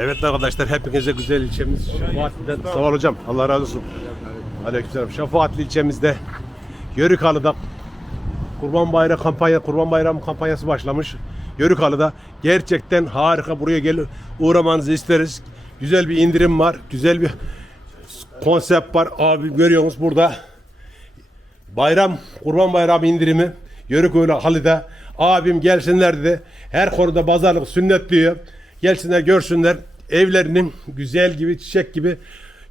Evet arkadaşlar hepinize güzel ilçemiz Şafaatli'den sağ ol hocam. Allah razı olsun. Aleykümselam. Şafaatli ilçemizde Yörükalı'da Kurban Bayramı kampanya Kurban Bayramı kampanyası başlamış. Yörükalı'da gerçekten harika buraya gelip uğramanızı isteriz. Güzel bir indirim var. Güzel bir konsept var. Abi görüyorsunuz burada bayram, kurban bayramı indirimi Yörüköylü Halı'da abim gelsinler dedi. Her konuda pazarlık sünnet diyor. Gelsinler görsünler. Evlerinin güzel gibi çiçek gibi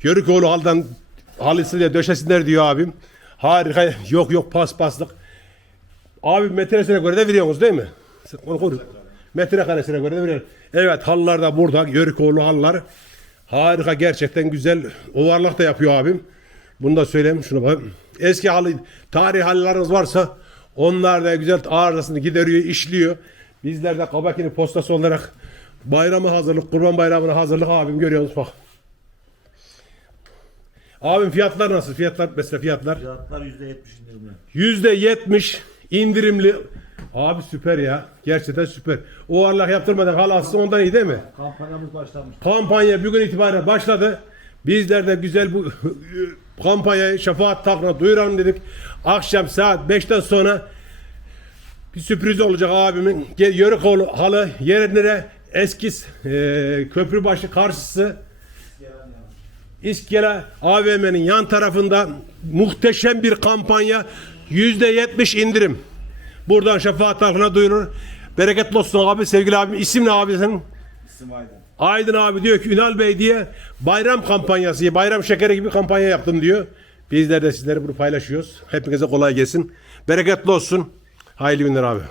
Yörüköylü Halı'dan halısıyla döşesinler diyor abim. Harika. Yok yok paspaslık. Abi metresine göre de veriyorsunuz değil mi? Onu koru. Metrekaresine göre de veriyorsunuz. Evet halılar da burada. Yörükoğlu halılar. Harika gerçekten güzel. Ovarlak da yapıyor abim. Bunu da söyleyeyim. Şuna bak. Eski halı, tarih halılarınız varsa onlar da güzel arızasını gideriyor, işliyor. Bizler de Kabakini postası olarak bayramı hazırlık, kurban bayramına hazırlık abim görüyorsunuz bak. Abim fiyatlar nasıl? Fiyatlar mesela fiyatlar. Fiyatlar %70 indirimli. Yüzde yetmiş indirimli. Abi süper ya. Gerçekten süper. O arlak yaptırmadan halası ondan iyi değil mi? Kampanyamız başlamış. Kampanya bugün itibaren başladı. Bizler de güzel bu kampanyayı şefaat takrına duyuralım dedik. Akşam saat 5'ten sonra bir sürpriz olacak abimin. Yörükoğlu halı yerine eski e, köprübaşı karşısı İskele AVM'nin yan tarafında muhteşem bir kampanya %70 indirim. Buradan şefaat tarafına duyurur. Bereketli olsun abi sevgili abim. İsim ne abi senin? İsim Aydın. Aydın abi diyor ki Ünal Bey diye bayram kampanyası, bayram şekeri gibi kampanya yaptım diyor. Bizler de sizlere bunu paylaşıyoruz. Hepinize kolay gelsin. Bereketli olsun. Hayırlı günler abi.